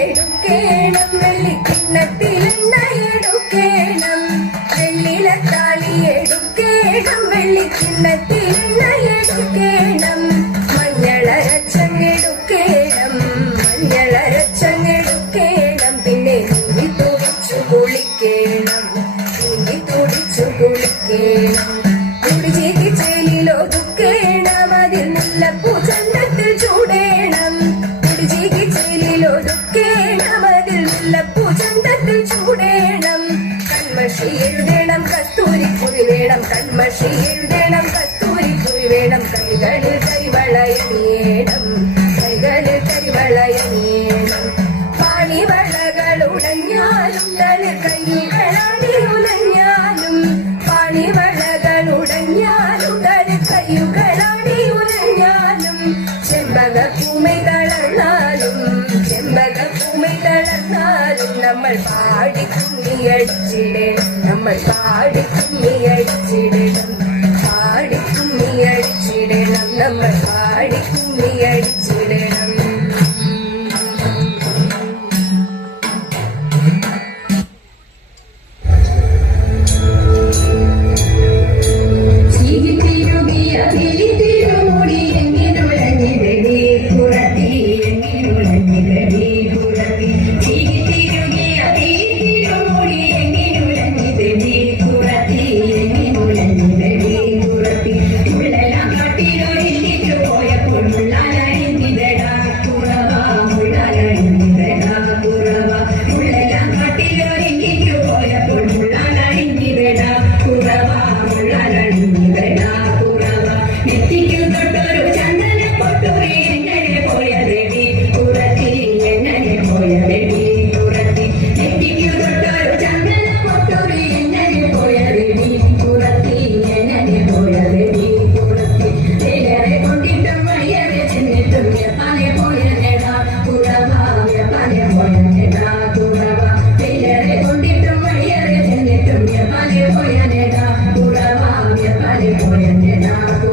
എടുക്കേണം വെള്ളിക്കിണ്ണത്തിലെണ്ണ വെള്ളില വെള്ളിലത്താളി എടുക്കേണം. വെള്ളിക്കിണ്ണത്തിലെണ്ണ എടുക്കേണം മഞ്ഞളരച്ചങ്ങെടുക്കേണം മഞ്ഞളരച്ചങ്ങെടുക്കേണം പിന്നെ നീന്തി തുടിച്ചു കുളിക്കേണം കുളിക്കേണം. ചന്തത്തിൽ ചൂടേണം കൺമഷി എഴുതേണം കസ്തൂരി കുറി വേണം കൺമഷി എഴുതേണം കസ്തൂരി കുറി വേണം കൈകളിൽ കൈവളയണിയേണം കൈകളിൽ കൈവളയണിയേണം പാണിവളകൾ ഉടഞ്ഞാലും തല കൈകളാടി ഉലഞ്ഞാലും പാണിവളകൾ ഉടഞ്ഞാലും തല കൈകളാടി പാടി കുമ്മിയടിച്ചിടണം നമ്മൾ പാടി കുമ്മിയടിച്ചിടണം പാടി పోయిన నేట కూడా మావ్య పడిపోయింది నాకు